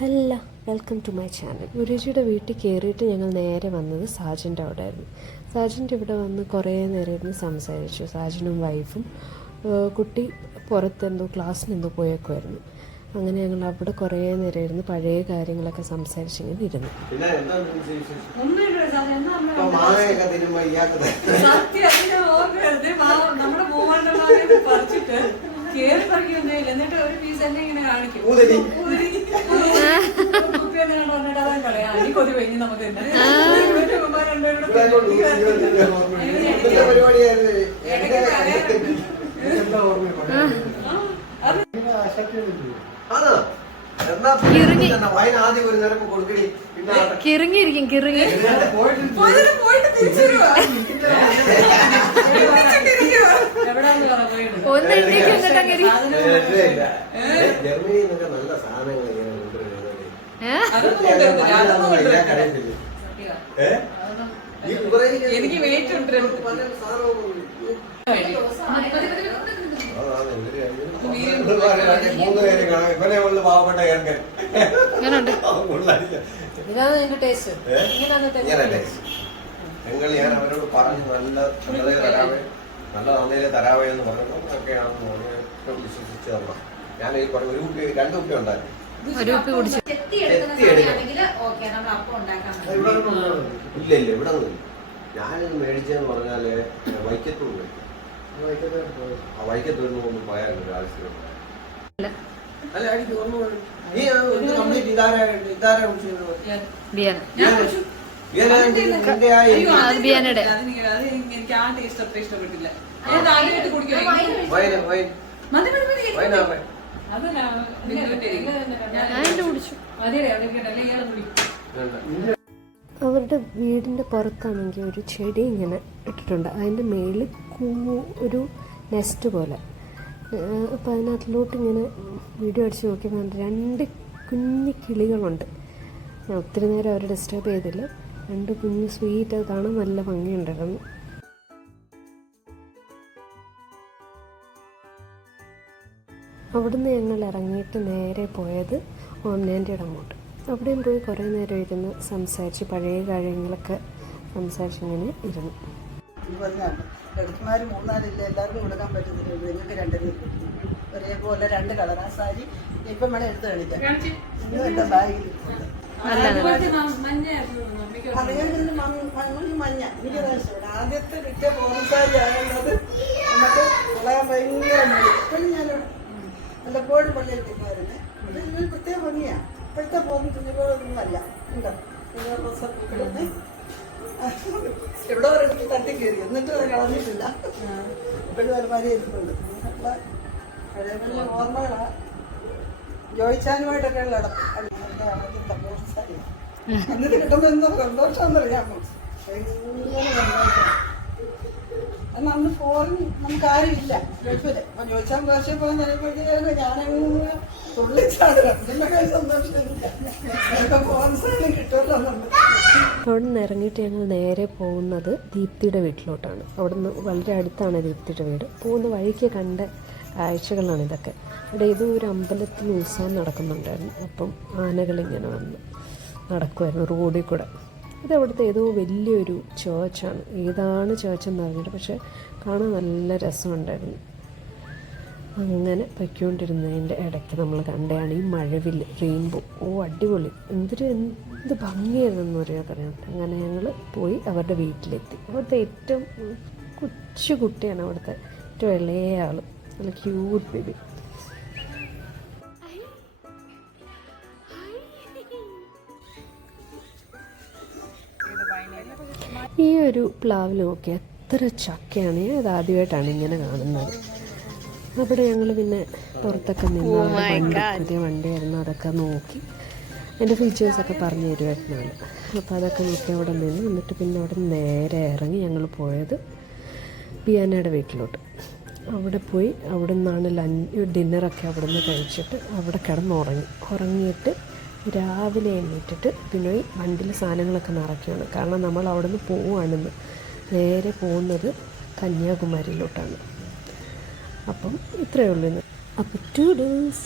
Hello, welcome to my channel. ഗുരുജിയുടെ വീട്ടിൽ കയറിയിട്ട് ഞങ്ങൾ നേരെ വന്നത് സാജൻ്റെ അവിടെ ആയിരുന്നു. സാജൻ്റെ ഇവിടെ വന്ന് കുറേ നേരം ഇരുന്ന് സംസാരിച്ചു. സാജനും വൈഫും കുട്ടി പുറത്തെന്തോ ക്ലാസ്സിനെന്തോ പോയേക്കുമായിരുന്നു. അങ്ങനെ ഞങ്ങൾ അവിടെ കുറേ നേരം ഇരുന്ന് പഴയ കാര്യങ്ങളൊക്കെ സംസാരിച്ചിങ്ങനെ ഇരുന്നു. എന്നിട്ട് ഒരു പീസ് എന്നെ ഇങ്ങനെ കാണിക്കും. കിറങ്ങിയിരിക്കും കിറങ്ങി ഒന്ന് ജർമ്മനിയിൽ നിന്നൊക്കെ നല്ല സാധനങ്ങൾ എനിക്ക് വെയിറ്റ് ഉണ്ട്. പാവപ്പെട്ട ഞങ്ങൾ ഞാൻ അവരോട് പറഞ്ഞു നല്ല തരാവേ നല്ല നന്നേലെ തരാവേ എന്ന് പറഞ്ഞു. ഒക്കെയാണെന്ന് വിശ്വസിച്ച് തന്ന ഞാൻ ഈ പറഞ്ഞു. ഒരു കുപ്പി 2 കുപ്പി ഉണ്ടായിരുന്നു. ഇല്ല ഇല്ല ഇവിടെ ഞാനിത് മേടിച്ചെന്ന് പറഞ്ഞാല് വൈക്കത്തൂർ മേടിക്കും. ആ വൈക്കത്ത് വരുന്ന പോയായിരുന്നു ആവശ്യം. അല്ല അടിക്ക് ഓർമ്മ കംപ്ലീറ്റ് ഇതാരാ എനിക്ക് ആ ടേസ്റ്റ് അത്ര ഇഷ്ടപ്പെട്ടില്ല. അവരുടെ വീടിൻ്റെ പുറത്താണെങ്കിൽ ഒരു ചെടി ഇങ്ങനെ ഇട്ടിട്ടുണ്ട്. അതിൻ്റെ മേളിൽ ഒരു നെസ്റ്റ് പോലെ. അപ്പോൾ അതിനകത്തിലോട്ട് ഇങ്ങനെ വീഡിയോ അടിച്ച് നോക്കിയപ്പോൾ 2 കുഞ്ഞു കിളികളുണ്ട്. ഞാൻ ഒത്തിരി നേരം അവരെ ഡിസ്റ്റർബ് ചെയ്തില്ല. 2 കുഞ്ഞ് സ്വീറ്റ്, അത് കാണാൻ നല്ല ഭംഗിയുണ്ടായിരുന്നു. അവിടുന്ന് ഞങ്ങൾ ഇറങ്ങിയിട്ട് നേരെ പോയത് ഓംനാൻ്റെ അങ്ങോട്ട്. അവിടെയും പോയി കുറേ നേരം ഇരുന്ന് സംസാരിച്ച് പഴയ കാര്യങ്ങളൊക്കെ സംസാരിച്ചിങ്ങനെ ഇരുന്നു. എടുക്കുമാർ 3-4 എല്ലാവർക്കും കൊടുക്കാൻ പറ്റുന്നില്ല. നിങ്ങൾക്ക് 2 ഒരേപോലെ 2 കളർ. ആ സാരി ഇപ്പം വേണം എടുത്ത് കളിക്കാം. എൻ്റെ ബാഗിൽ മഞ്ഞ എനിക്ക് ആദ്യത്തെ കിട്ടിയ പോലീസാരി ആയത് നമുക്ക് കളയാൻ ഭയങ്കര മതി. ഇപ്പോഴും ഞാൻ വല്ലപ്പോഴും പള്ളിയിൽ തിന്നുമായിരുന്നു. ഇത് പ്രത്യേക ഭംഗിയാണ്. ഇപ്പോഴത്തെ പോകുന്ന തുണികളൊന്നുമല്ല. ഉണ്ടോ ഡ്രസ്സൊക്കെ എവിടെ ഒരിടത്ത് തട്ടി കയറി എന്നിട്ട് അത് കളഞ്ഞിട്ടില്ല. ഇപ്പോഴും ഒരുമാതിരി ഇരിപ്പുണ്ട്. പഴയ പഴയ ഓർമ്മകളാണ്. ജോയിച്ചാനുമായിട്ടൊക്കെ ഉള്ള എന്നിട്ട് കിട്ടുമ്പോ എന്തോ സന്തോഷമെന്നറിയാമോ? ഭയങ്കര സന്തോഷം. എന്നാൽ അന്ന് ഫോറിൻ നമുക്ക് ആരുമില്ല ഗൾഫില്. അപ്പൊ ജോയിച്ചാൻ ഭാഷ പോകാൻ പറയുമ്പോഴത്തേക്ക് ഞാനങ്ങ് തുള്ളിച്ചാടുക. ഇതിനൊക്കെ സന്തോഷമില്ല. ഫോറിൻ സാധനം കിട്ടുമല്ലോ. അവിടെ നിന്ന് ഇറങ്ങിയിട്ട് ഞങ്ങൾ നേരെ പോകുന്നത് ദീപ്തിയുടെ വീട്ടിലോട്ടാണ്. അവിടെ നിന്ന് വളരെ അടുത്താണ് ദീപ്തിയുടെ വീട്. പോകുന്ന വഴിക്ക് കണ്ട കാഴ്ചകളാണ് ഇതൊക്കെ. ഇവിടെ ഏതോ ഒരു അമ്പലത്തിൽ ഉത്സവം നടക്കുന്നുണ്ടായിരുന്നു. അപ്പം ആനകളിങ്ങനെ വന്ന് നടക്കുമായിരുന്നു റോഡിൽ കൂടെ. ഇതവിടുത്തെ ഏതോ വലിയൊരു ചേർച്ചാണ്. ഏതാണ് ചേർച്ചെന്ന് അറിഞ്ഞിട്ട്, പക്ഷെ കാണാൻ നല്ല രസമുണ്ടായിരുന്നു. അങ്ങനെ പൊയ്ക്കൊണ്ടിരുന്നതിൻ്റെ ഇടയ്ക്ക് നമ്മൾ കണ്ടതാണ് ഈ മഴവില്ല്, റെയിൻബോ. അടിപൊളി! എന്ത് ഭംഗിയായിരുന്നെന്ന് പറയാനുണ്ട്. അങ്ങനെ ഞങ്ങൾ പോയി അവരുടെ വീട്ടിലെത്തി. അവിടുത്തെ ഏറ്റവും കൊച്ചു കുട്ടിയാണ് അവിടുത്തെ ഏറ്റവും ഇളയ ആൾ. നല്ല ക്യൂട്ട് ബേബി. ഈ ഒരു പ്ലാവിൽ നോക്കി എത്ര ചക്കയാണ്. അത് ആദ്യമായിട്ടാണ് ഇങ്ങനെ കാണുന്നത്. അവിടെ ഞങ്ങൾ പിന്നെ പുറത്തൊക്കെ നിന്ന് പുതിയ വണ്ടിയായിരുന്നു, അതൊക്കെ നോക്കി എൻ്റെ ഫീച്ചേഴ്സൊക്കെ പറഞ്ഞു തരുമായിരുന്നാണ്. അപ്പോൾ അതൊക്കെ നോക്കി അവിടെ നിന്ന് എന്നിട്ട് പിന്നെ അവിടെ നേരെ ഇറങ്ങി ഞങ്ങൾ പോയത് ബിയാനയുടെ വീട്ടിലോട്ട്. അവിടെ പോയി അവിടെ നിന്നാണ് ഡിന്നറൊക്കെ അവിടെ നിന്ന് കഴിച്ചിട്ട് അവിടെ ഉറങ്ങിയിട്ട് രാവിലെ എണീറ്റിട്ട് പിന്നെ വണ്ടിയിൽ സാധനങ്ങളൊക്കെ നിറയ്ക്കുകയാണ്. കാരണം നമ്മൾ അവിടെ നിന്ന് പോവുകയാണെന്ന്. നേരെ പോകുന്നത് കന്യാകുമാരിയിലോട്ടാണ്. അപ്പം ഇത്രയേ ഉള്ളൂ ഇന്ന്. അപ്പോൾ 2 days